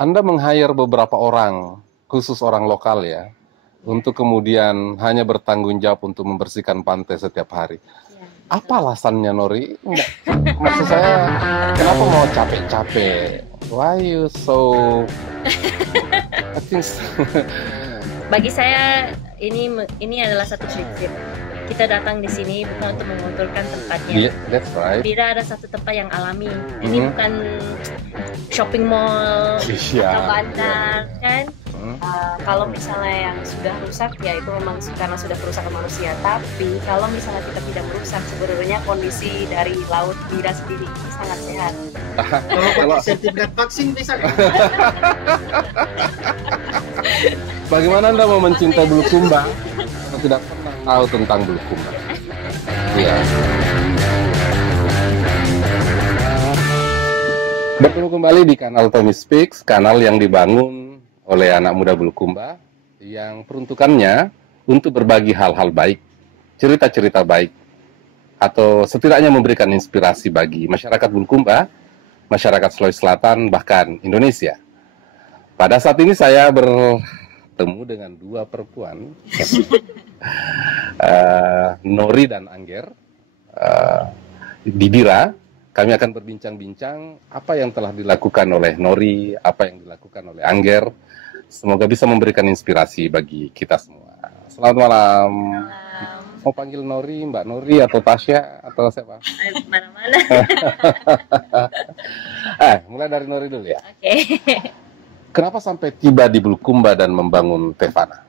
Anda meng-hire beberapa orang, khusus orang lokal ya, untuk kemudian hanya bertanggung jawab untuk membersihkan pantai setiap hari. Ya, Apa alasannya, Nori? Enggak. Maksud saya, kenapa mau capek-capek? Why you so... I think bagi saya ini adalah satu trip. Kita datang di sini bukan untuk mengotorkan tempatnya. Yeah, that's right. Bila ada satu tempat yang alami, ini bukan shopping mall Iya. atau bandar, kan? Kalau misalnya yang sudah rusak, ya itu memang karena sudah kerusakan manusia. Tapi kalau misalnya kita tidak merusak, sebenarnya kondisi dari laut Bira sendiri itu sangat sehat. Kalau pakai sertifikat vaksin bisa nggak? Bagaimana Anda mau mencintai Bulukumba kalau tidak pernah tahu tentang Bulukumba? Iya. Bertemu kembali di kanal Tommy Speaks, kanal yang dibangun oleh anak muda Bulukumba yang peruntukannya untuk berbagi hal-hal baik, cerita-cerita baik, atau setidaknya memberikan inspirasi bagi masyarakat Bulukumba, masyarakat Sulawesi Selatan, bahkan Indonesia. Pada saat ini saya bertemu dengan dua perempuan, Nori dan Angger, di Bira. Kami akan berbincang-bincang apa yang telah dilakukan oleh Nori, apa yang dilakukan oleh Angger. Semoga bisa memberikan inspirasi bagi kita semua. Selamat malam. Mau panggil Nori, Mbak Nori, atau Tasya, atau siapa? Mana-mana. Mulai dari Nori dulu ya. Oke. Kenapa sampai tiba di Bulukumba dan membangun Tevana?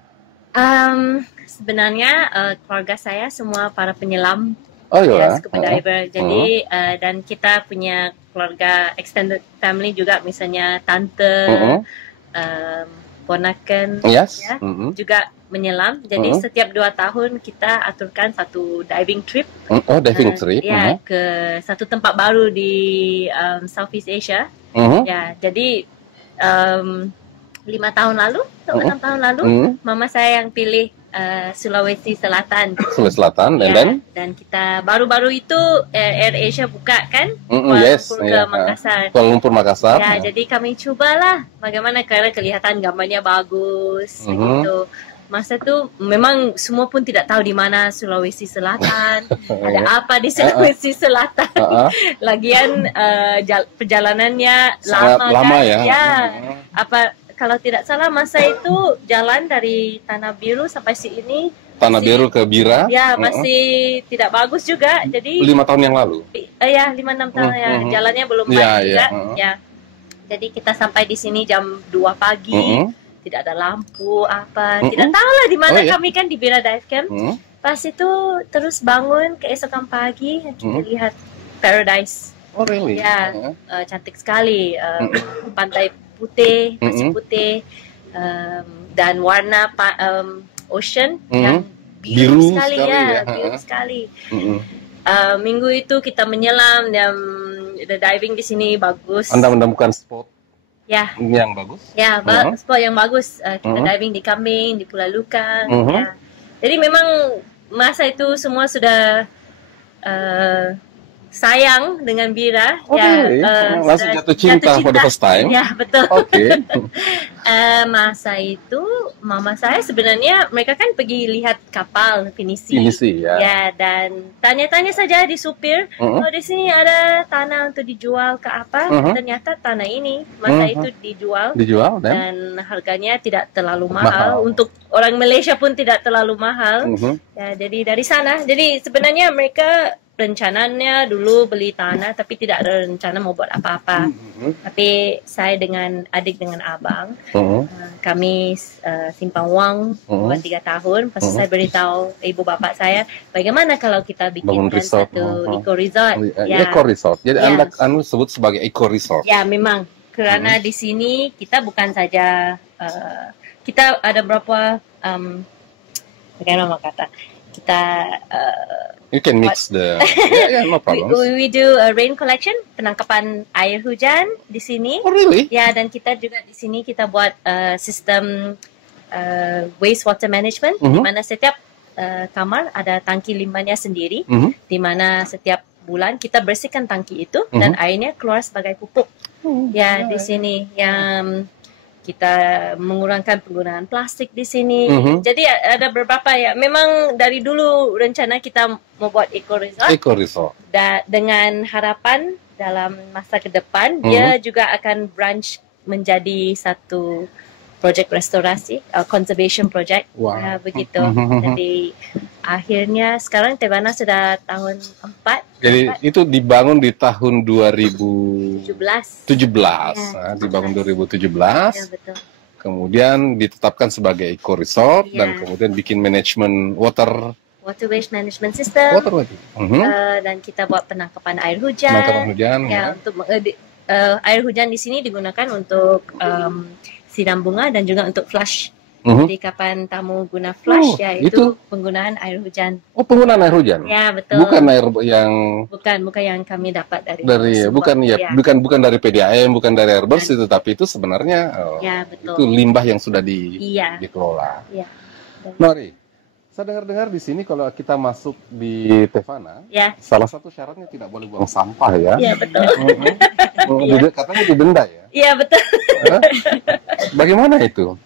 Sebenarnya keluarga saya semua para penyelam. Oh iya. Scuba diver. Jadi dan kita punya keluarga extended family juga, misalnya tante, ponakan, Yes. ya, juga menyelam. Jadi setiap 2 tahun kita aturkan satu diving trip. Oh, diving trip. Ya, ke satu tempat baru di Southeast Asia. Ya, jadi 5 tahun lalu atau 6 tahun lalu, mama saya yang pilih Sulawesi Selatan. Sulawesi Selatan, dan kita baru-baru itu Air Asia buka kan, yes, ke Makassar. Kuala Lumpur, Makassar. Ya, jadi kami cobalah bagaimana, karena kelihatan gambarnya bagus, gitu. Masa itu memang semua pun tidak tahu di mana Sulawesi Selatan, ada apa di Sulawesi Selatan. Lagian perjalanannya lama kan? ya. Ya, apa kalau tidak salah masa itu jalan dari Tanah Biru sampai sini. Tanah Biru ke Bira. Ya, masih tidak bagus juga. Jadi 5 tahun yang lalu. Ya, 5-6 tahun ya. Jalannya belum baik juga. Ya. Jadi kita sampai di sini jam 2 pagi. Tidak ada lampu apa. Tidak tahu lah di mana kami kan di Bira Dive Camp. Pas itu terus bangun keesokan pagi, kita lihat paradise. Oh, really? Ya, cantik sekali. Pantai putih, pasir putih, dan warna ocean yang biru sekali ya, biru sekali. Minggu itu kita menyelam dan diving di sini bagus. Anda menemukan spot yang bagus? Ya, spot yang bagus. Kita diving di Kambing, di Pulau Lukang. Ya. Jadi memang masa itu semua sudah sayang dengan Bira. Langsung jatuh cinta for the first time. Ya, betul. Oke. Masa itu mama saya sebenarnya, mereka kan pergi lihat kapal Finisi. ya. Ya, dan tanya-tanya saja di supir, oh di sini ada tanah untuk dijual ke apa? Ternyata tanah ini masa itu dijual dan harganya tidak terlalu mahal. Untuk orang Malaysia pun tidak terlalu mahal. Ya, jadi dari sana. Jadi sebenarnya mereka rencananya dulu beli tanah, tapi tidak ada rencana mau buat apa-apa. Tapi saya dengan adik dengan abang, kami simpan uang buat 3 tahun. Pas saya beritahu ibu bapak saya, bagaimana kalau kita bikinkan satu eco resort? Eco resort. Jadi Anda sebut sebagai eco resort. Ya, memang karena di sini kita bukan saja kita ada berapa bagaimana kata kita you can mix the no problem. We do a rain collection, penangkapan air hujan di sini. Oh, really? Ya, dan kita juga di sini kita buat sistem wastewater management, di mana setiap kamar ada tangki limbahnya sendiri, di mana setiap bulan kita bersihkan tangki itu dan airnya keluar sebagai pupuk. Ya, di sini yang kita mengurangkan penggunaan plastik di sini. Jadi ada beberapa ya. Memang dari dulu rencana kita membuat eco resort. Dengan harapan dalam masa ke depan dia juga akan branch menjadi satu project restorasi, conservation project. Begitu. Jadi akhirnya sekarang Tebana sudah tahun 4. Jadi itu dibangun di tahun 2017. Ya, Dibangun 2017. Ya, betul. Kemudian ditetapkan sebagai eco resort dan kemudian bikin manajemen water waste management system. Dan kita buat penangkapan air hujan. Untuk air hujan di sini digunakan untuk siram bunga dan juga untuk flush. Jadi kapan tamu guna flush itu penggunaan air hujan. Oh, penggunaan air hujan. Ya, betul. Bukan air yang bukan yang kami dapat dari bukan dari PDAM, bukan dari air bersih, tetapi itu sebenarnya betul. Itu limbah yang sudah dikelola. Iya. Nori, saya dengar-dengar di sini kalau kita masuk di Tevana, salah satu syaratnya tidak boleh buang sampah ya. Iya, betul. Katanya didenda ya. Iya, betul. Bagaimana itu?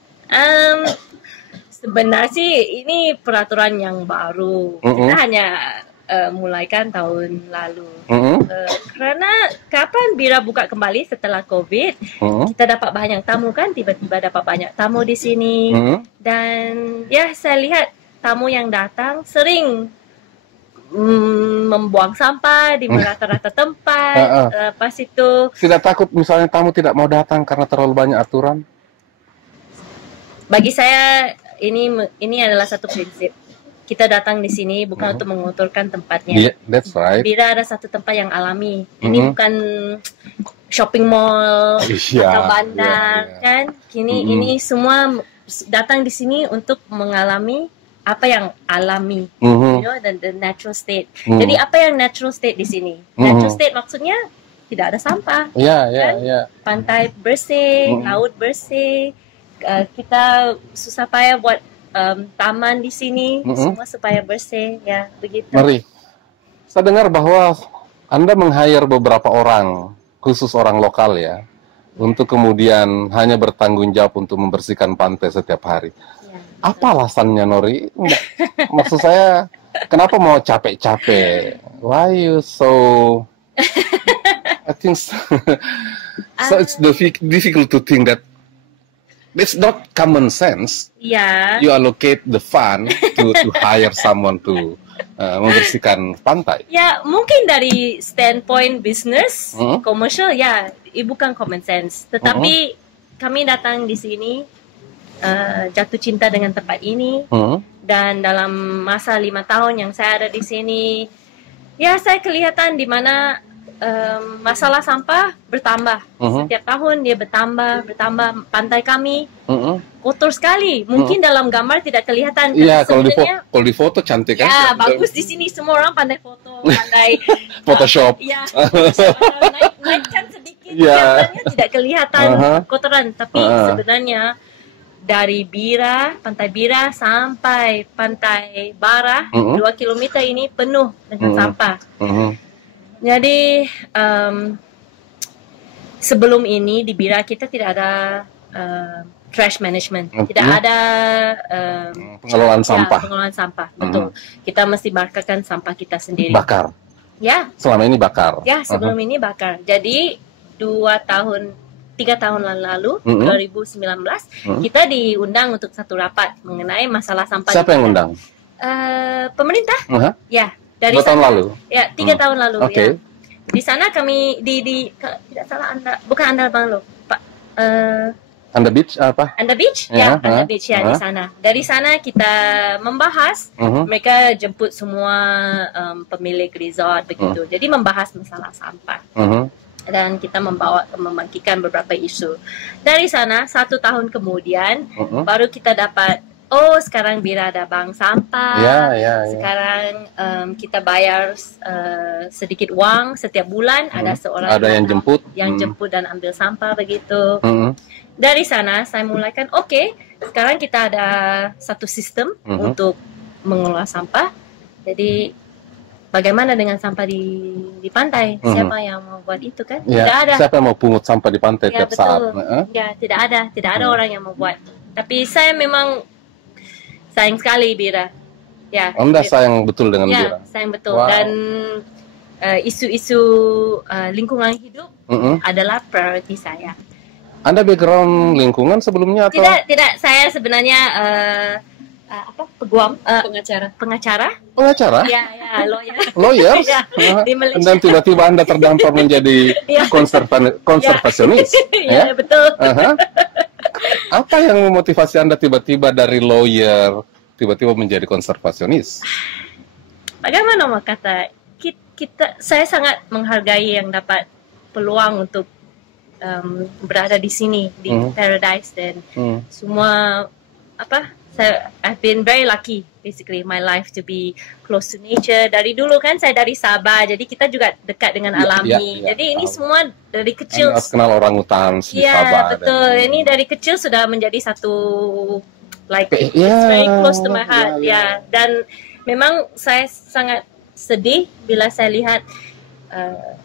Sebenarnya sih ini peraturan yang baru. Kita hanya mulaikan tahun lalu. Karena kapan Bira buka kembali setelah COVID, kita dapat banyak tamu kan, tiba-tiba dapat banyak tamu di sini. Dan ya saya lihat tamu yang datang sering membuang sampah di rata-rata tempat. Pas itu tidak takut misalnya tamu tidak mau datang karena terlalu banyak aturan? Bagi saya ini adalah satu prinsip. Kita datang di sini bukan untuk mengotorkan tempatnya. That's right. Bila ada satu tempat yang alami, ini bukan shopping mall atau bandar, kan? Ini semua datang di sini untuk mengalami apa yang alami, dan the natural state. Jadi apa yang natural state di sini? Natural state maksudnya tidak ada sampah, pantai bersih, laut bersih. Kita susah payah buat taman di sini, semua supaya bersih, ya begitu. Mari, saya dengar bahwa Anda meng-hire beberapa orang, khusus orang lokal ya, untuk kemudian hanya bertanggung jawab untuk membersihkan pantai setiap hari. Apa alasannya, Nori? Maksud saya, kenapa mau capek-capek? Why you so? I think so it's difficult to think that it's not common sense. You allocate the fund to hire someone to membersihkan pantai. Ya, mungkin dari standpoint business, commercial, bukan common sense. Tetapi kami datang di sini jatuh cinta dengan tempat ini, dan dalam masa 5 tahun yang saya ada di sini, saya kelihatan di mana masalah sampah bertambah. Setiap tahun dia bertambah. Pantai kami kotor sekali. Mungkin dalam gambar tidak kelihatan. Iya, kalau di foto cantik kan? Ya, bagus di sini, semua orang pandai foto, pandai Photoshop. Naikkan sedikit, kelihatannya tidak kelihatan kotoran, tapi sebenarnya dari Pantai Bira sampai Pantai Bara, 2 km ini penuh dengan sampah. Jadi sebelum ini di Bira kita tidak ada trash management, tidak ada pengelolaan sampah. Pengelolaan sampah, betul. Kita mesti bakarkan sampah kita sendiri. Bakar. Ya. Selama ini bakar. Ya, sebelum ini bakar. Jadi 3 tahun lalu, 2019, kita diundang untuk satu rapat mengenai masalah sampah. Siapa yang undang? Pemerintah. Ya, dari 2 tahun lalu. Ya, 3 tahun lalu. Okay. Ya. Di sana kami tidak salah bukan Anda Bang lo, Pak. Anda Beach apa? Anda Beach? Ya, Anda Beach ya di sana. Dari sana kita membahas. Mereka jemput semua pemilik resort begitu. Jadi membahas masalah sampah. Dan kita membangkitkan beberapa isu. Dari sana 1 tahun kemudian baru kita dapat, sekarang Bira ada bank sampah. Sekarang kita bayar sedikit uang setiap bulan. Ada seorang yang jemput dan ambil sampah begitu. Dari sana saya mulaikan, sekarang kita ada satu sistem untuk mengelola sampah. Jadi bagaimana dengan sampah di pantai? Siapa yang mau buat itu kan? Ya, tidak ada. Siapa yang mau pungut sampah di pantai Ya, tiap betul. saat? Ya, tidak ada orang yang mau buat. Tapi saya memang sayang sekali Bira. Ya. Anda sayang betul dengan Bira. Ya, sayang betul. Wow. Dan isu-isu lingkungan hidup adalah priority saya. Anda background lingkungan sebelumnya atau? Tidak. Saya sebenarnya peguam, pengacara. Ya, lawyer. Lawyers? Ya, di Malaysia. Dan tiba-tiba Anda terdampar menjadi konservasionis. Ya, betul. Apa yang memotivasi Anda tiba-tiba dari lawyer tiba-tiba menjadi konservasionis? Bagaimana mau kata? Saya sangat menghargai yang dapat peluang untuk berada di sini di Paradise dan semua I've been very lucky basically my life to be close to nature. Dari dulu kan saya dari Sabah, jadi kita juga dekat dengan alami. Jadi ini semua dari kecil. Anda kenal orang hutan di Sabah. Ya, betul. Ini dari kecil sudah menjadi satu it's very close to my heart. Dan memang saya sangat sedih bila saya lihat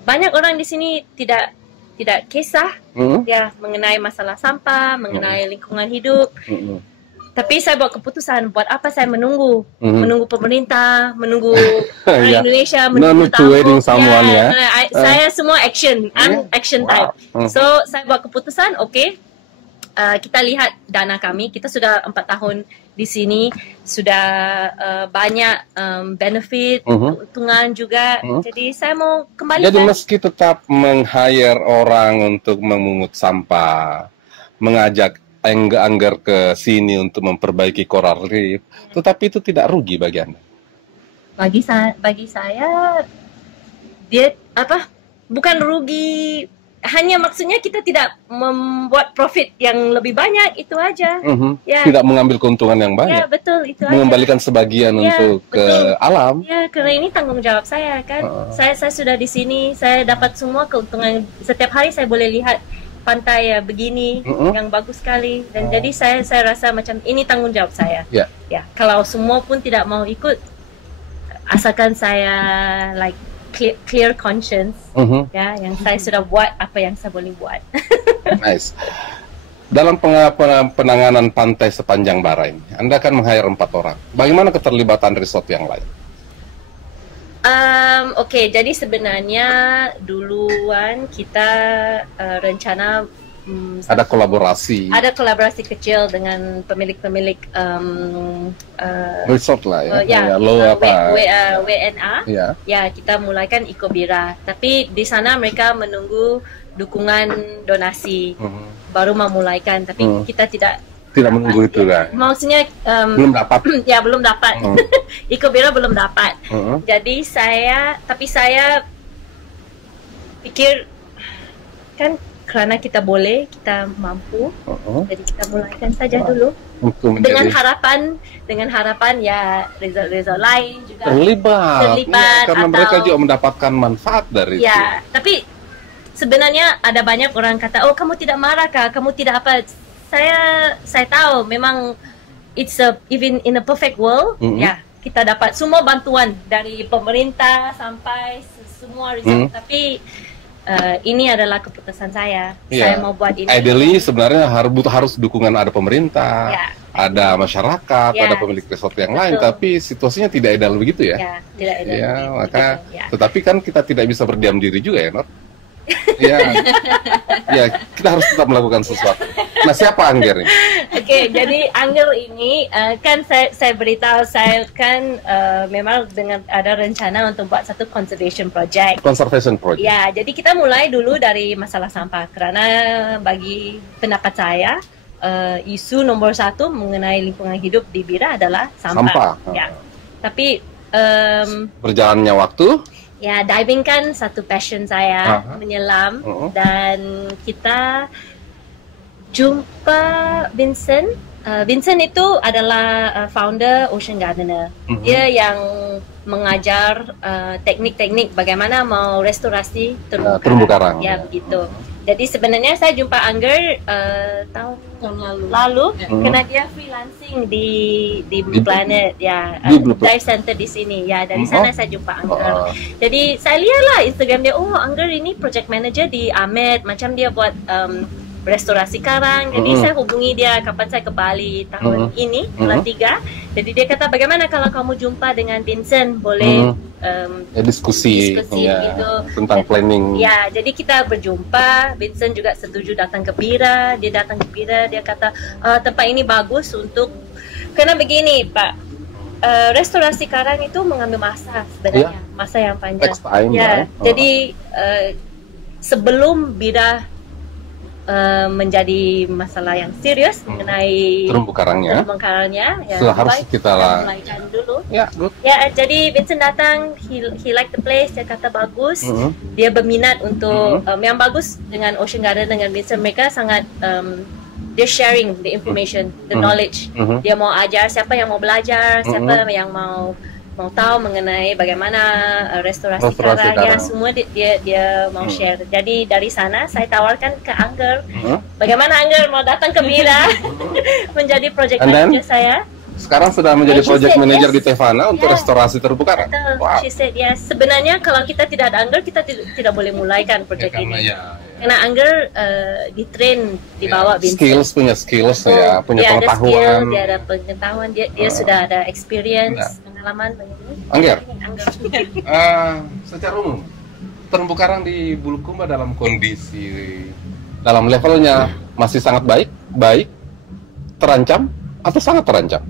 banyak orang di sini tidak kisah mengenai masalah sampah, mengenai lingkungan hidup. Tapi saya buat keputusan, buat apa saya menunggu pemerintah, menunggu Indonesia, menunggu saya semua action, action type. So saya buat keputusan, kita lihat dana kami, kita sudah 4 tahun di sini, sudah banyak benefit, keuntungan juga. Jadi saya mau kembali. Jadi meski tetap meng-hire orang untuk memungut sampah, mengajak anggar ke sini untuk memperbaiki coral reef, tetapi itu tidak rugi bagi Anda? Bagi saya dia bukan rugi, hanya maksudnya kita tidak membuat profit yang lebih banyak, itu aja. Tidak mengambil keuntungan yang banyak. Ya, betul, itu mengembalikan aja. sebagian untuk ke alam. Ya, karena ini tanggung jawab saya kan. Saya sudah di sini, saya dapat semua keuntungan. Setiap hari saya boleh lihat pantai begini yang bagus sekali, dan jadi saya rasa macam ini tanggung jawab saya. Ya, kalau semua pun tidak mau ikut, asalkan saya clear conscience, yang saya sudah buat apa yang saya boleh buat. Nice. Dalam penanganan pantai sepanjang Bahrain, Anda akan meng-hire 4 orang. Bagaimana keterlibatan resort yang lain? Jadi sebenarnya duluan kita rencana ada kolaborasi kecil dengan pemilik resort lah WNA. Ya, kita mulaikan Ecobira, tapi di sana mereka menunggu dukungan donasi baru memulaikan, tapi kita tidak menunggu itu kan? Maksudnya belum dapat. Ya, belum dapat. Ecobira belum dapat. Jadi saya pikir kan karena kita mampu, jadi kita mulaikan saja dulu. Dengan harapan ya resort lain juga terlibat karena mereka juga mendapatkan manfaat dari itu. Tapi sebenarnya ada banyak orang kata, oh kamu tidak marah kah? Kamu tidak apa? Saya tahu memang even in a perfect world, kita dapat semua bantuan dari pemerintah sampai semua resort. Tapi ini adalah keputusan saya. Saya mau buat ini. Ideally sebenarnya harus dukungan ada pemerintah, ada masyarakat, ada pemilik resort yang lain. Tapi situasinya tidak ideal begitu ya? Tidak ideal. Tetapi kan kita tidak bisa berdiam diri juga ya, Not? Kita harus tetap melakukan sesuatu. Nah, siapa Angger ini? Jadi Angger ini kan saya beritahu, saya kan memang dengan ada rencana untuk buat satu conservation project. Ya, jadi kita mulai dulu dari masalah sampah, karena bagi pendapat saya isu nomor 1 mengenai lingkungan hidup di Bira adalah sampah. Ya. Tapi berjalannya waktu. Ya, diving kan satu passion saya, menyelam, dan kita jumpa Vincent. Vincent itu adalah founder Ocean Gardener. Dia yang mengajar teknik-teknik bagaimana mau restorasi terumbu karang. Ya, begitu. Jadi sebenarnya saya jumpa Angger tahun lalu. lalu karena dia freelancing di Blue Planet ya, dive center di sini ya, dari sana saya jumpa Angger. Jadi saya lihatlah Instagram dia, Angger ini project manager di Amed, macam dia buat restorasi karang. Jadi saya hubungi dia kapan saya ke Bali tahun ini bulan 3. Jadi dia kata bagaimana kalau kamu jumpa dengan Vincent, boleh diskusi ya, gitu tentang planning. Ya, jadi kita berjumpa. Vincent juga setuju datang ke Bira. Dia datang ke Bira, dia kata tempat ini bagus untuk, karena begini Pak, restorasi karang itu mengambil masa sebenarnya, masa yang panjang. Ya, jadi sebelum Bira menjadi masalah yang serius mengenai terumbu karangnya ya, harus kita mulaikan dulu. Ya, jadi Vincent datang, he like the place, dia kata bagus, dia berminat untuk yang bagus dengan Ocean Garden, dengan Vincent. Mereka sangat dia sharing the information, the knowledge. Dia mau ajar siapa yang mau belajar, siapa yang mau tahu mengenai bagaimana restorasi karang, semua dia mau share. Jadi dari sana saya tawarkan ke Angger, bagaimana Angger mau datang ke Bira menjadi project manager saya. Sekarang sudah menjadi project manager di Tevana untuk restorasi terumbu karang. Wow. She said yes. Sebenarnya kalau kita tidak ada Angger, kita tidak boleh mulaikan project ini. Karena Angger di-train di bawah Vincent. Punya skills ya, punya pengetahuan. Dia ada pengetahuan, dia sudah ada experience, pengalaman banyak. Angger. Secara umum, terumbu karang di Bulukumba dalam kondisi, dalam levelnya masih sangat baik, terancam atau sangat terancam?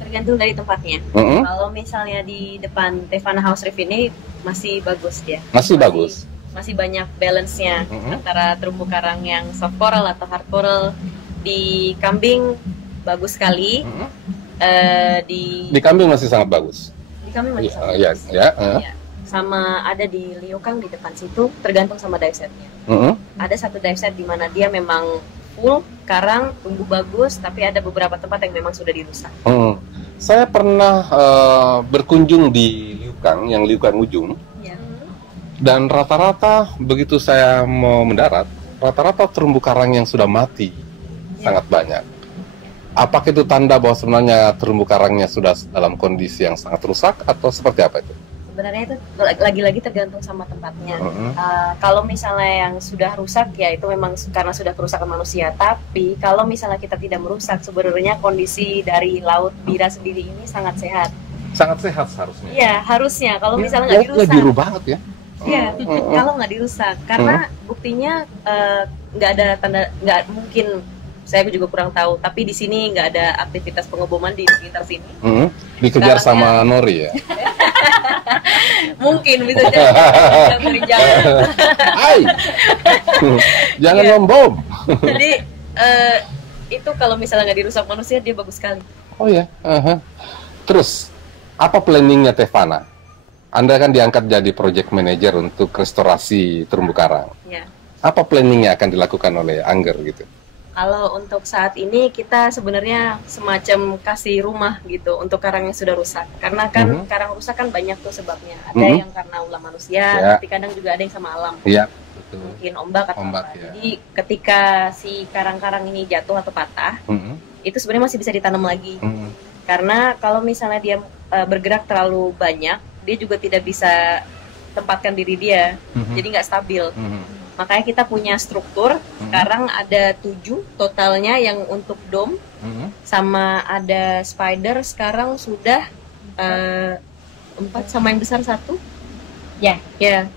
Tergantung dari tempatnya. Kalau misalnya di depan Tevana House Reef ini masih bagus dia. Masih banyak balance-nya antara terumbu karang yang soft coral atau hard coral. Di Kambing bagus sekali. Di Kambing masih sangat bagus. Di Kambing masih sangat bagus. Ya. Sama ada di Liukang di depan situ, tergantung sama dive set-nya. Ada satu dive set di mana dia memang full karang, tumbuh bagus, tapi ada beberapa tempat yang memang sudah dirusak. Saya pernah berkunjung di Liukang, yang Liukang Ujung, dan rata-rata begitu saya mau mendarat, rata-rata terumbu karang yang sudah mati sangat banyak. Apakah itu tanda bahwa sebenarnya terumbu karangnya sudah dalam kondisi yang sangat rusak atau seperti apa itu? Sebenarnya itu lagi-lagi tergantung sama tempatnya. Kalau misalnya yang sudah rusak ya itu memang karena sudah kerusakan manusia. Tapi kalau misalnya kita tidak merusak, sebenarnya kondisi dari laut Bira sendiri ini sangat sehat. Sangat sehat seharusnya. Iya, harusnya. Kalau misalnya nggak dirusak. Biru banget ya. Iya, kalau nggak dirusak. Karena buktinya nggak ada tanda, nggak mungkin. Saya juga kurang tahu, tapi di sini nggak ada aktivitas pengeboman di sekitar sini. Dikejar sama Nori ya? Mungkin bisa jadi. Jangan membom. Jadi itu kalau misalnya nggak dirusak manusia, dia bagus sekali. Oh ya. Terus apa planningnya Tevana? Anda kan diangkat jadi project manager untuk restorasi terumbu karang. Ya. Apa planningnya akan dilakukan oleh Angger gitu? Kalau untuk saat ini kita sebenarnya semacam kasih rumah gitu untuk karang yang sudah rusak. Karena kan karang rusak kan banyak tuh sebabnya. Ada yang karena ulah manusia, tapi kadang juga ada yang sama alam. Iya, betul. Mungkin ombak atau apa. Ya. Jadi ketika si karang-karang ini jatuh atau patah, itu sebenarnya masih bisa ditanam lagi. Karena kalau misalnya dia bergerak terlalu banyak, dia juga tidak bisa tempatkan diri dia. Jadi nggak stabil. Makanya kita punya struktur, sekarang ada 7 totalnya yang untuk dome, sama ada spider sekarang sudah 4 sama yang besar 1. Ya,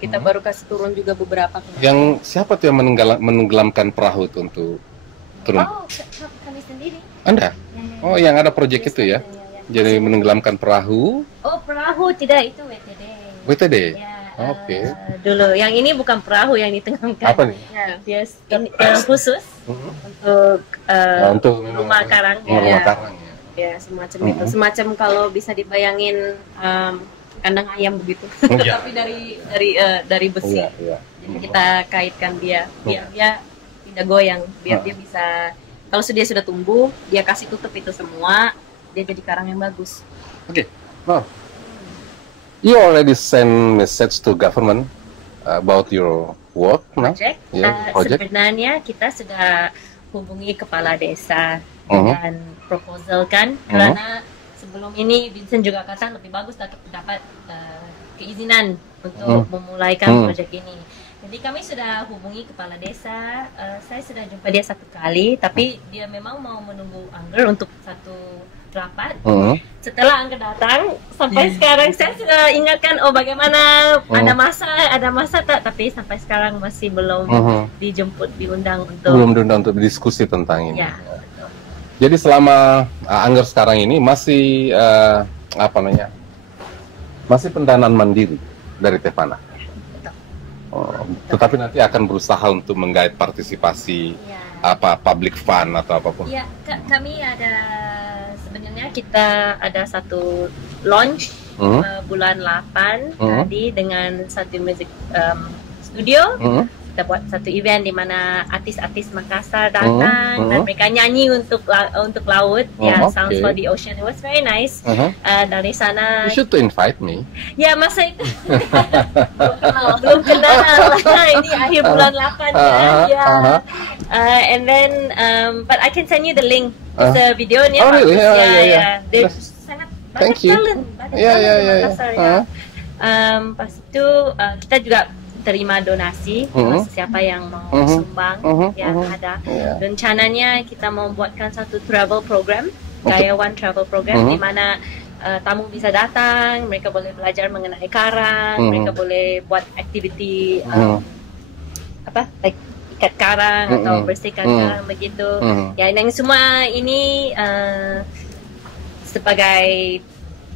kita baru kasih turun juga beberapa. Yang siapa tuh yang menenggelamkan perahu tuh untuk turun? Oh, kami sendiri. Anda? Oh, yang ada proyek itu ya? Jadi menenggelamkan perahu? Oh, perahu tidak, itu WTD. WTD? Ya. Oke. Dulu, yang ini bukan perahu yang ditenggelamkan. Apa nih? Dia khusus untuk rumah karang. Rumah karang ya. Semacam itu. Semacam kalau bisa dibayangin kandang ayam begitu. Tapi dari besi. Jadi kita kaitkan dia biar dia tidak goyang, biar dia bisa, kalau dia sudah tumbuh, dia kasih tutup itu semua, dia jadi karang yang bagus. Oke. You already send message to government about your work, project. Project. Sebenarnya kita sudah hubungi kepala desa dan proposal kan, karena sebelum ini Vincent juga kata lebih bagus dapat keizinan untuk memulaikan proyek ini. Jadi kami sudah hubungi kepala desa, saya sudah jumpa dia 1 kali, tapi dia memang mau menunggu Angger untuk satu rapat. Setelah Angger datang, sampai sekarang saya sudah ingatkan, oh bagaimana, ada masa tak, tapi sampai sekarang masih belum diundang untuk diskusi tentang ini. Ya. Jadi selama Angger sekarang ini masih masih pendanaan mandiri dari Tevana. Tetapi nanti akan berusaha untuk menggait partisipasi public fund atau apapun. Ya, kami ada sebenarnya kita ada satu launch bulan 8 tadi dengan satu music studio. Kita buat satu event di mana artis-artis Makassar datang dan mereka nyanyi untuk laut. Sounds for the Ocean. It was very nice. Dari sana. You should to invite me. Ya, masa itu belum kenal. Ini akhir bulan 8 kan. And then but I can send you the link. It's a videonya. Oh really? Dia sangat banyak talent. Makassar. Pas itu kita juga terima donasi siapa yang mau sumbang ada. Rencananya kita membuatkan satu travel program, kayak one travel program di mana tamu bisa datang, mereka boleh belajar mengenai karang, mereka boleh buat aktiviti like ikat karang atau bersihkan karang begitu. Ya, yang semua ini sebagai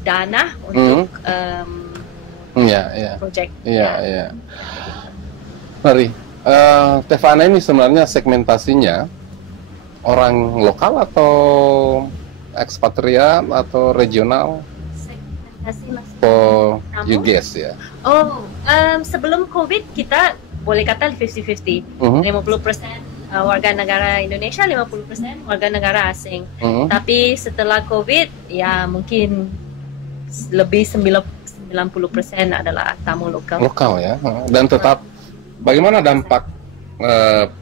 dana untuk project. Mari, Tevana ini sebenarnya segmentasinya orang lokal atau ekspatriat atau regional? Segmentasi for you guys ya. Sebelum COVID kita boleh kata 50-50, 50% warga negara Indonesia, 50% warga negara asing. Tapi setelah COVID ya mungkin lebih 90% adalah tamu lokal. Lokal ya. Dan tetap bagaimana dampak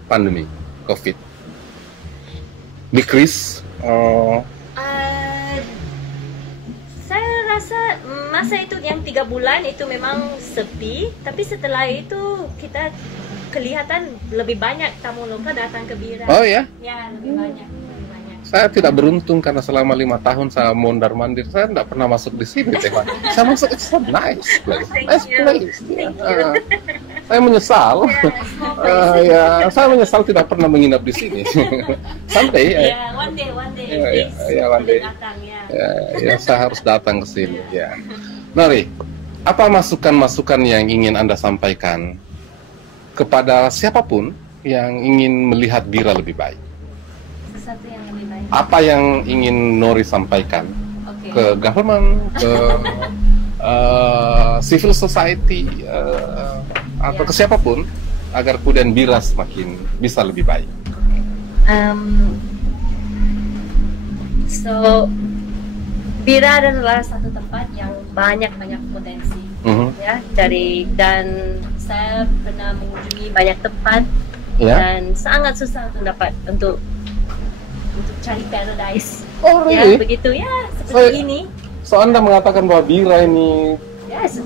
pandemi COVID? Decrease? Saya rasa masa itu yang 3 bulan itu memang sepi, tapi setelah itu kita kelihatan lebih banyak tamu lokal datang ke Bira. Oh ya? Ya, lebih banyak. Saya tidak beruntung karena selama 5 tahun saya mondar mandir, saya tidak pernah masuk di sini, Teman. Saya masuk, it's so nice place. Nice place. Saya menyesal. Saya menyesal tidak pernah menginap di sini. Santai. Ya, one day. One day. Datang, saya harus datang ke sini. Ya. Mari, apa masukan-masukan yang ingin Anda sampaikan kepada siapapun yang ingin melihat Bira lebih baik? Sesuatu yang lebih baik. Apa yang ingin Nori sampaikan ke government, ke civil society, atau ke siapapun agar kemudian Bira semakin bisa lebih baik? So Bira adalah satu tempat yang banyak potensi, dan saya pernah mengunjungi banyak tempat dan sangat susah untuk cari paradise. Oh, really? Ya, begitu ya, seperti ini. So Anda mengatakan bahwa Bira ini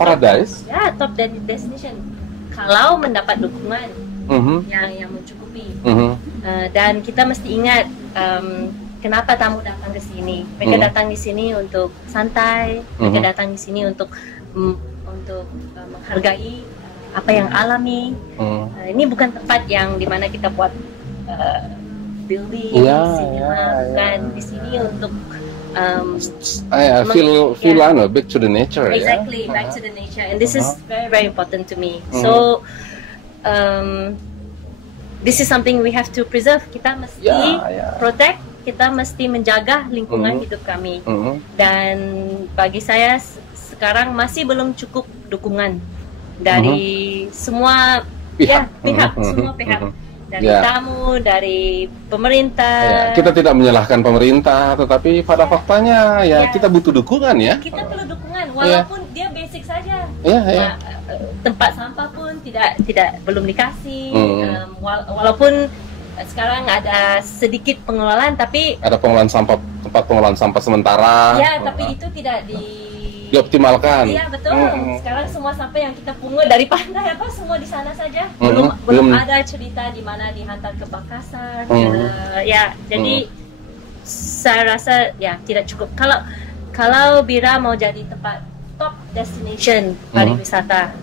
paradise? Ya, top destination. Kalau mendapat dukungan yang mencukupi. Dan kita mesti ingat kenapa tamu datang ke sini. Mereka datang di sini untuk santai, mereka datang di sini untuk menghargai apa yang alami. Ini bukan tempat yang dimana kita buat building, bukan di sini untuk back to the nature. Exactly, back to the nature, and this is very important to me. So this is something we have to preserve. Kita mesti protect, kita mesti menjaga lingkungan hidup kami. Dan bagi saya sekarang masih belum cukup dukungan dari semua pihak, semua pihak. Dari tamu, dari pemerintah. Kita tidak menyalahkan pemerintah, tetapi pada faktanya kita butuh dukungan ya. Kita perlu dukungan, walaupun dia basic saja. Tempat sampah pun belum dikasih. Walaupun sekarang ada sedikit pengelolaan, tapi ada pengelolaan sampah, tempat pengelolaan sampah sementara. Ya, tapi itu tidak dioptimalkan. Iya betul. Sekarang semua sampah yang kita pungut dari pantai semua di sana saja. Belum ada cerita di mana dihantar ke Makassar. Ya, jadi saya rasa ya tidak cukup. Kalau Bira mau jadi tempat top destination pariwisata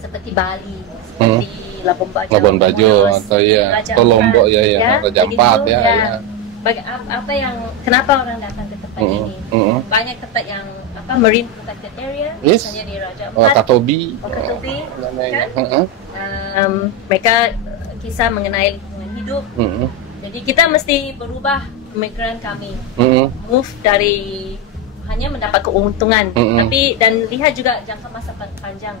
seperti Bali, seperti Labuan Bajo atau atau Lombok Raja Ampat apa yang kenapa orang datang ke tempat ini? Banyak tempat yang marine protected area, misalnya di Raja Ampat, Katobi, kan? Mereka kisah mengenai lingkungan hidup. Jadi kita mesti berubah pemikiran kami, move dari hanya mendapat keuntungan, tapi dan lihat juga jangka masa panjang.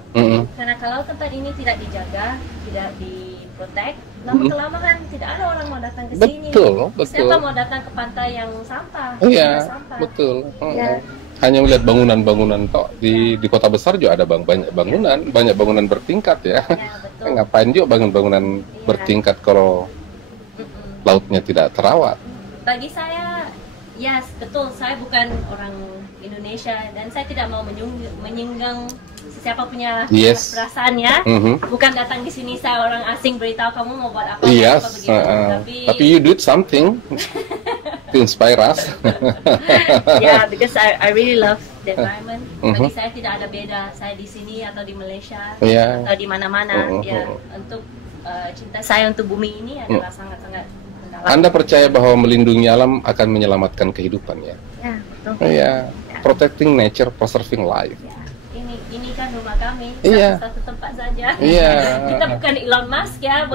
Karena kalau tempat ini tidak dijaga, tidak diprotek, lama-kelamaan tidak ada orang mau datang ke sini. Betul. Siapa mau datang ke pantai yang sampah? Iya, sampah. Betul. Hanya melihat bangunan-bangunan tok di kota besar juga ada banyak bangunan bertingkat ya. Betul. Ngapain juga bangunan bertingkat kalau lautnya tidak terawat? Bagi saya, yes, betul. Saya bukan orang Indonesia dan saya tidak mau menyinggung siapa punya perasaan ya. Bukan datang di sini saya orang asing beritahu kamu mau buat apa, apa begitu. Tapi you did something to inspire us. Yeah, because I really love the environment. Bagi saya tidak ada beda saya di sini atau di Malaysia atau di mana-mana. Ya, untuk cinta saya untuk bumi ini adalah sangat-sangat mendalam. Anda percaya bahwa melindungi alam akan menyelamatkan kehidupan ya? Ya, betul. Iya. Protecting nature, preserving life. Ya. Ini kan rumah kami, satu tempat saja. Iya. Kita bukan Elon Musk ya,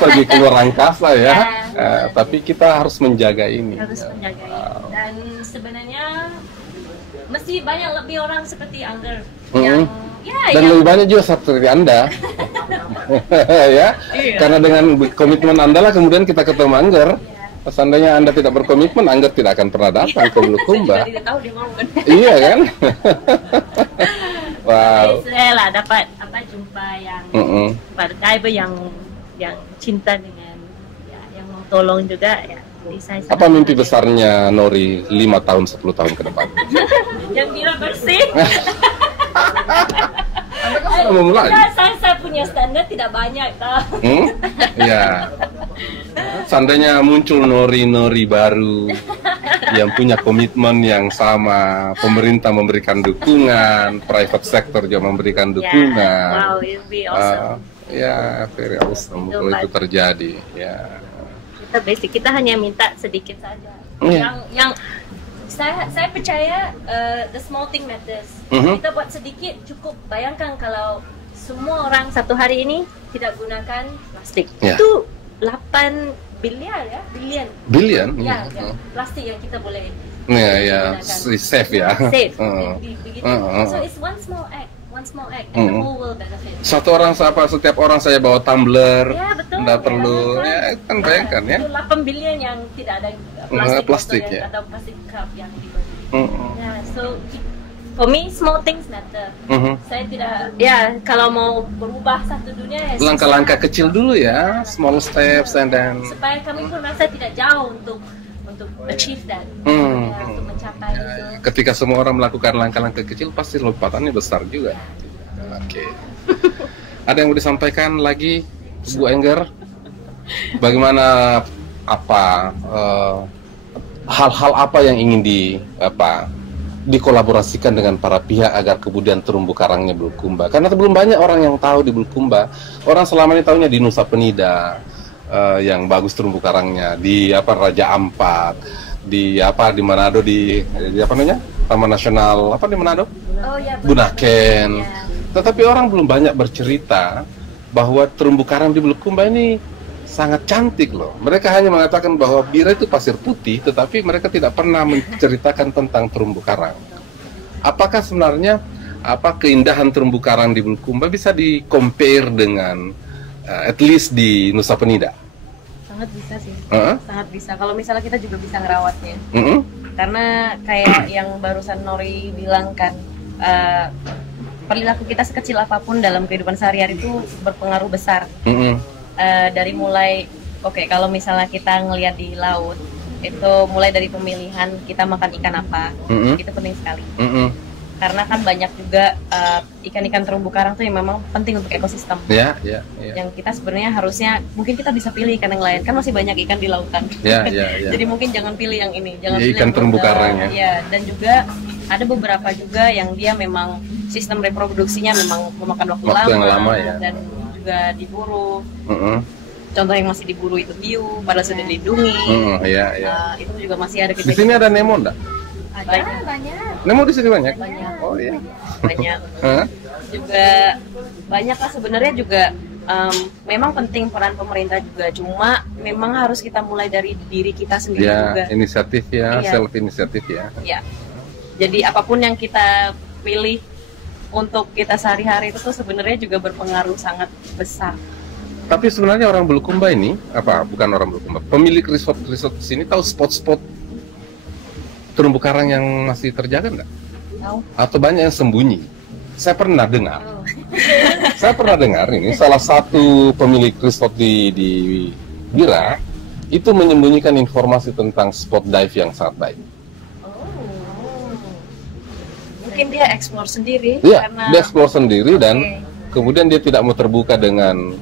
pergi ke luar angkasa ya. Tapi kita harus menjaga ini. Harus menjaga ini. Dan sebenarnya mesti banyak lebih orang seperti Angger yang dan lebih banyak juga seperti Anda. Ya. Karena dengan komitmen Anda lah kemudian kita ketemu Angger. Seandainya Anda tidak berkomitmen, Angger tidak akan pernah datang ke Bulukumba. Saya tidak tahu dia mau kan. Iya kan? Wow. Saya lah dapat jumpa yang diver yang cinta dengan yang mau tolong juga ya. Apa mimpi besarnya Nori 5 tahun 10 tahun ke depan? Yang Bira bersih. Anda kan sudah memulai. Saya punya standar tidak banyak tau. Ya. Seandainya muncul Nori-Nori baru yang punya komitmen yang sama, pemerintah memberikan dukungan, private sector juga memberikan dukungan. Wow, it would be awesome. Very awesome kalau itu terjadi. Ya. Kita hanya minta sedikit saja. Yang saya percaya the small thing matters. Kita buat sedikit cukup. Bayangkan kalau semua orang satu hari ini tidak gunakan plastik. Itu 8 biliar ya, bilion. Ya, plastik yang kita boleh safe ya. Safe. Begitu. So it's one small act, and the whole world benefit. Setiap orang saya bawa tumbler. Ya, betul. Nggak perlu, kan bayangkan ya. 8 bilion yang tidak ada plastik atau plastik cup yang dibeli. So for me, small things matter. Saya tidak, kalau mau berubah satu dunia langkah-langkah kecil dulu ya, small steps and then. Supaya kami pun rasa tidak jauh untuk achieve that, untuk mencapai itu. Ketika semua orang melakukan langkah-langkah kecil, pasti lompatannya besar juga. Oke. Ada yang mau disampaikan lagi, Bu Engger? Bagaimana hal-hal apa yang ingin dikolaborasikan dengan para pihak agar kemudian terumbu karangnya Bulukumba? Karena belum banyak orang yang tahu di Bulukumba. Orang selama ini tahunya di Nusa Penida yang bagus terumbu karangnya, di Raja Ampat, di Manado, di Taman Nasional di Manado? Bunaken. Tetapi orang belum banyak bercerita bahwa terumbu karang di Bulukumba ini sangat cantik loh. Mereka hanya mengatakan bahwa Bira itu pasir putih, tetapi mereka tidak pernah menceritakan tentang terumbu karang. Apakah sebenarnya keindahan terumbu karang di Bulukumba bisa di-compare dengan at least di Nusa Penida? Sangat bisa sih. Sangat bisa. Kalau misalnya kita juga bisa ngerawatnya. Karena kayak yang barusan Nori bilang kan, perilaku kita sekecil apapun dalam kehidupan sehari-hari itu berpengaruh besar. dari mulai kalau misalnya kita ngelihat di laut itu mulai dari pemilihan kita makan ikan apa, itu penting sekali. Karena kan banyak juga ikan-ikan terumbu karang tuh yang memang penting untuk ekosistem. Yang kita sebenarnya harusnya mungkin kita bisa pilih ikan yang lain, kan masih banyak ikan di lautan. Jadi mungkin jangan pilih yang ini, jangan pilih ikan terumbu karang ya. Dan juga ada beberapa juga yang dia memang sistem reproduksinya memang memakan waktu lama ya. Dan juga diburu. Contoh yang masih diburu itu hiu, padahal sudah dilindungi. Itu juga masih ada. Di sini ada Nemo enggak? Banyak. Nemo di sini banyak? Oh iya. Banyak. Juga banyak lah sebenarnya juga. Memang penting peran pemerintah juga, cuma memang harus kita mulai dari diri kita sendiri juga. Inisiatif self inisiatif ya. Jadi apapun yang kita pilih untuk kita sehari-hari itu tuh sebenarnya juga berpengaruh sangat besar. Tapi sebenarnya orang Bulukumba ini bukan orang Bulukumba, pemilik resort di sini tahu spot-spot terumbu karang yang masih terjaga nggak? Tahu. Atau banyak yang sembunyi? Saya pernah dengar. Saya pernah dengar ini salah satu pemilik resort di Bira itu menyembunyikan informasi tentang spot dive yang sangat baik. Mungkin dia explore sendiri. Iya, dia explore sendiri dan kemudian dia tidak mau terbuka dengan.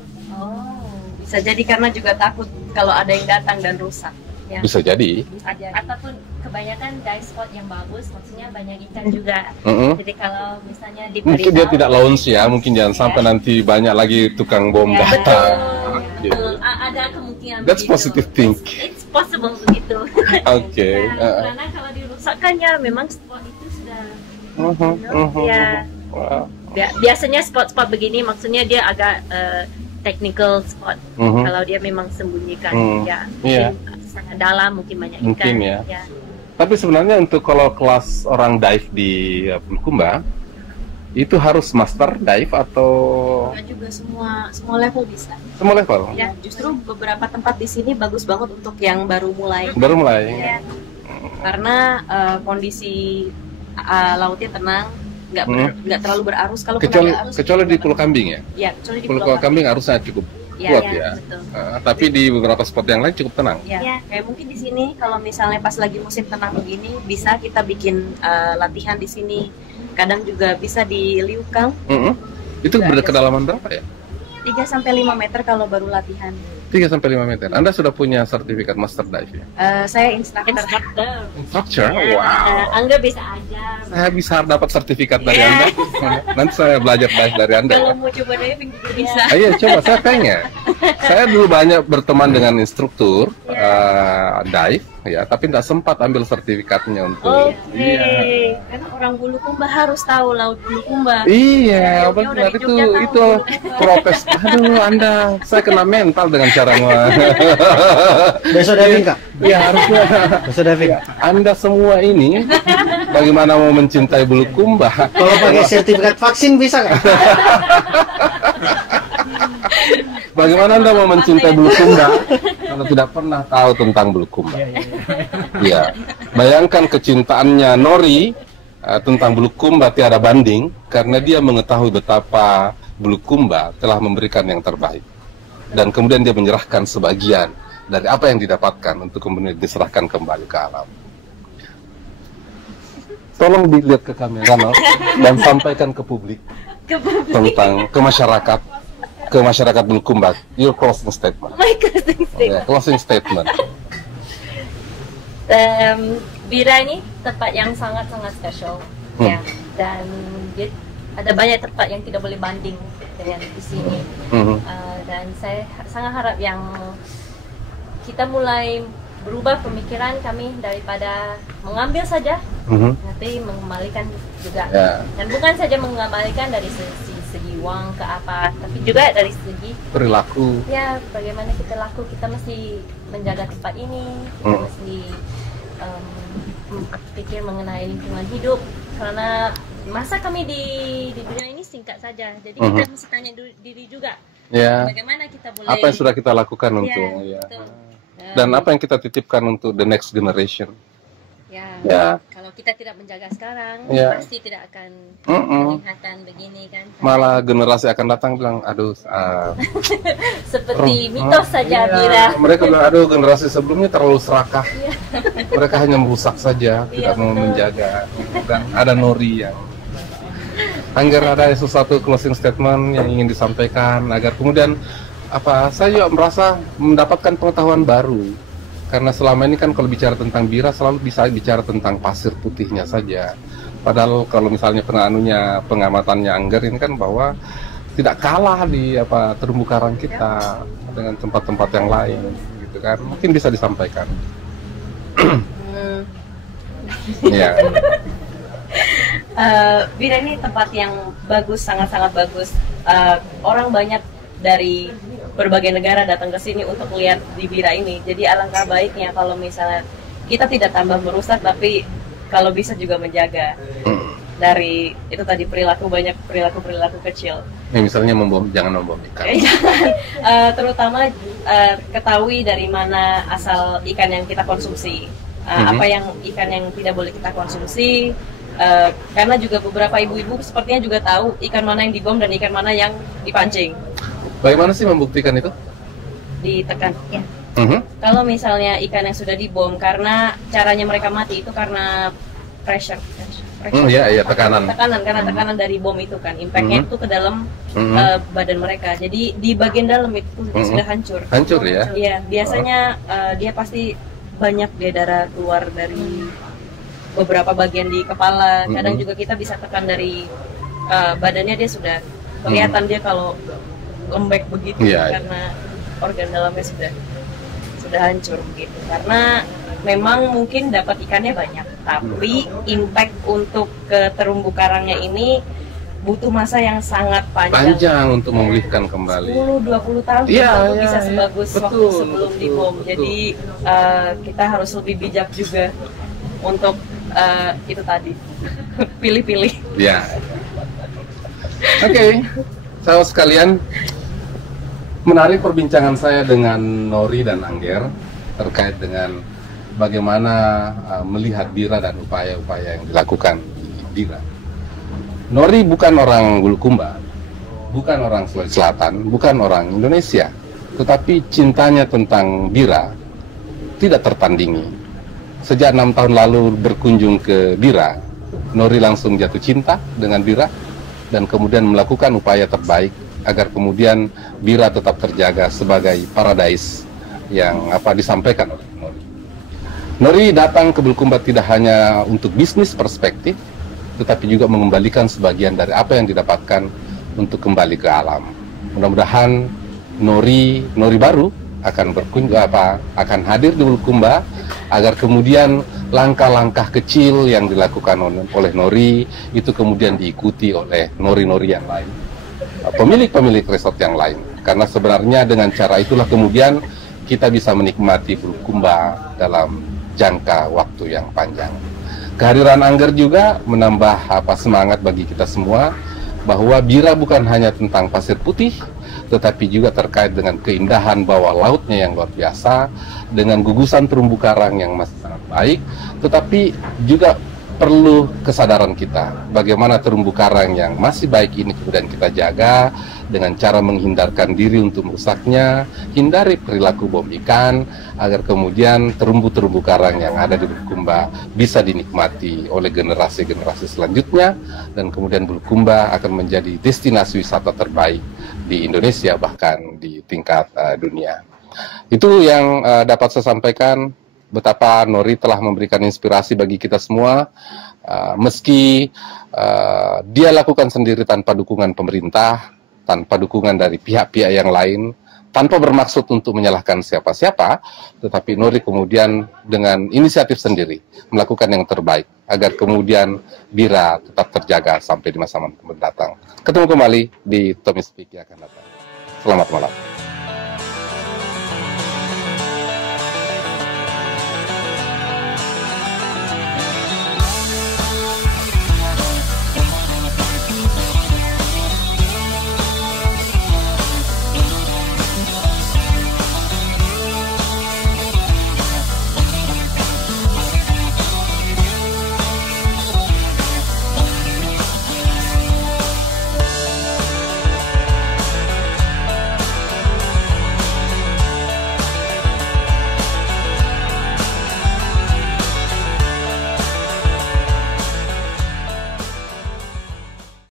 Bisa jadi karena juga takut kalau ada yang datang dan rusak. Ya. Bisa jadi. Ataupun kebanyakan dive spot yang bagus, maksudnya banyak ikan juga. Jadi kalau misalnya mungkin dia tidak launch ya, mungkin jangan sampai nanti banyak lagi tukang bom datang. Betul. Ada kemungkinan. That's begitu. Positive thinking. It's possible begitu. Karena kalau dirusakkan ya memang spot itu sudah. Biasanya spot-spot begini, maksudnya dia agak technical spot. Kalau dia memang sembunyikan, sangat dalam, mungkin banyak ikan. Mungkin ya. Tapi sebenarnya untuk kalau kelas orang dive di Bulukumba itu harus master dive atau? Enggak juga, semua level bisa. Semua level. Ya, justru beberapa tempat di sini bagus banget untuk yang baru mulai. Ya. Karena kondisi lautnya tenang, nggak terlalu berarus. Kalau kecuali di Pulau Kambing ya. Ya, kecuali di Pulau Kambing arusnya cukup kuat ya. Tapi di beberapa spot yang lain cukup tenang. Kayak mungkin di sini kalau misalnya pas lagi musim tenang begini bisa kita bikin latihan di sini. Kadang juga bisa di Liukang. Itu berkedalaman berapa ya? 3-5 meter kalau baru latihan. 3-5 meter. Anda sudah punya sertifikat master dive ya? Saya instructor. Instructor? Wow. Angga bisa ajar. Saya bisa dapat sertifikat dari Anda. Nanti saya belajar dive dari Anda. Kalau mau coba diving juga bisa. Iya, coba saya tanya. Saya dulu banyak berteman dengan instruktur dive, ya, tapi tidak sempat ambil sertifikatnya untuk. Karena orang Bulukumba harus tahu laut Bulukumba. Iya, benar itu protes. Aduh, Anda, saya kena mental dengan cara Besok diving Kak? Iya, harusnya. Besok diving. Anda semua ini bagaimana mau mencintai Bulukumba? Kalau pakai sertifikat vaksin bisa Kak? Bagaimana Anda mau mencintai Bulukumba kalau tidak pernah tahu tentang Bulukumba? Iya. Bayangkan kecintaannya Nori tentang Bulukumba tiada banding karena dia mengetahui betapa Bulukumba telah memberikan yang terbaik. Dan kemudian dia menyerahkan sebagian dari apa yang didapatkan untuk kemudian diserahkan kembali ke alam. Tolong dilihat ke kamera dan sampaikan ke publik tentang ke masyarakat Bulukumba. Your closing statement. My closing statement. Closing statement. Bira ini tempat yang sangat-sangat spesial, ya. Dan ada banyak tempat yang tidak boleh banding dengan di sini. Dan saya sangat harap yang kita mulai berubah pemikiran kami daripada mengambil saja, nanti mengembalikan juga. Dan bukan saja mengembalikan dari segi uang ke apa, tapi juga dari segi perilaku. Ya, bagaimana kita kita mesti menjaga tempat ini, kita mesti pikir mengenai lingkungan hidup, karena masa kami di dunia ini singkat saja, jadi kita mesti tanya diri juga, bagaimana kita boleh, apa yang sudah kita lakukan untuk dan apa yang kita titipkan untuk the next generation. Ya. Kalau kita tidak menjaga sekarang, pasti tidak akan kelihatan begini kan. Malah generasi akan datang bilang, aduh, seperti mitos saja Bira. Mereka bilang, aduh, generasi sebelumnya terlalu serakah. Mereka hanya merusak saja, tidak mau menjaga. Dan ada Nori yang Angger, ada sesuatu closing statement yang ingin disampaikan agar kemudian saya juga merasa mendapatkan pengetahuan baru. Karena selama ini kan kalau bicara tentang bira selalu bisa bicara tentang pasir putihnya saja. Padahal kalau misalnya pengamatannya Angger ini kan bahwa tidak kalah di terumbu karang kita dengan tempat-tempat yang lain, gitu kan? Mungkin bisa disampaikan. Ya. Bira ini tempat yang bagus, sangat-sangat bagus. Orang banyak dari berbagai negara datang ke sini untuk melihat di Bira ini. Jadi alangkah baiknya kalau misalnya kita tidak tambah merusak, tapi kalau bisa juga menjaga dari itu tadi perilaku kecil. Misalnya jangan membom ikan. Terutama ketahui dari mana asal ikan yang kita konsumsi, apa yang ikan yang tidak boleh kita konsumsi. Karena juga beberapa ibu-ibu sepertinya juga tahu ikan mana yang dibom dan ikan mana yang dipancing. Bagaimana sih membuktikan itu? Ditekan, ya. Kalau misalnya ikan yang sudah dibom, karena caranya mereka mati itu karena pressure. Tekanan. Karena tekanan dari bom itu kan, impactnya itu ke dalam badan mereka. Jadi di bagian dalam itu sudah hancur. Hancur ya? Iya, biasanya dia pasti banyak darah keluar dari beberapa bagian di kepala. Kadang juga kita bisa tekan dari badannya, dia sudah kelihatan dia kalau lembek begitu karena organ dalamnya sudah hancur begitu. Karena memang mungkin dapat ikannya banyak, tapi impact untuk ke terumbu karangnya ini butuh masa yang sangat panjang untuk memulihkan kembali. 10-20 tahun baru bisa sebagus waktu sebelum dibom. Jadi kita harus lebih bijak juga untuk itu tadi pilih-pilih. Ya. Oke. Sahabat sekalian, menarik perbincangan saya dengan Nori dan Angger terkait dengan bagaimana melihat Bira dan upaya-upaya yang dilakukan di Bira. Nori bukan orang Bulukumba, bukan orang Sulawesi Selatan, bukan orang Indonesia, tetapi cintanya tentang Bira tidak tertandingi. Sejak 6 tahun lalu berkunjung ke Bira, Nori langsung jatuh cinta dengan Bira dan kemudian melakukan upaya terbaik agar kemudian Bira tetap terjaga sebagai paradise yang disampaikan oleh Nori. Nori datang ke Bulukumba tidak hanya untuk bisnis perspektif, tetapi juga mengembalikan sebagian dari apa yang didapatkan untuk kembali ke alam. Mudah-mudahan Nori baru akan hadir di Bulukumba agar kemudian langkah-langkah kecil yang dilakukan oleh Nori itu kemudian diikuti oleh Nori-Nori yang lain, pemilik-pemilik resort yang lain. Karena sebenarnya dengan cara itulah kemudian kita bisa menikmati Bulukumba dalam jangka waktu yang panjang. Kehadiran Angger juga menambah semangat bagi kita semua bahwa Bira bukan hanya tentang pasir putih, tetapi juga terkait dengan keindahan bawah lautnya yang luar biasa, dengan gugusan terumbu karang yang masih sangat baik, tetapi juga perlu kesadaran kita bagaimana terumbu karang yang masih baik ini kemudian kita jaga dengan cara menghindarkan diri untuk merusaknya, hindari perilaku bom ikan agar kemudian terumbu-terumbu karang yang ada di Bulukumba bisa dinikmati oleh generasi-generasi selanjutnya, dan kemudian Bulukumba akan menjadi destinasi wisata terbaik di Indonesia bahkan di tingkat dunia. Itu yang dapat saya sampaikan. Betapa Nori telah memberikan inspirasi bagi kita semua, meski dia lakukan sendiri tanpa dukungan pemerintah, tanpa dukungan dari pihak-pihak yang lain, tanpa bermaksud untuk menyalahkan siapa-siapa, tetapi Nori kemudian dengan inisiatif sendiri melakukan yang terbaik agar kemudian Bira tetap terjaga sampai di masa mendatang. Ketemu kembali di Tommy Speak yang akan datang. Selamat malam.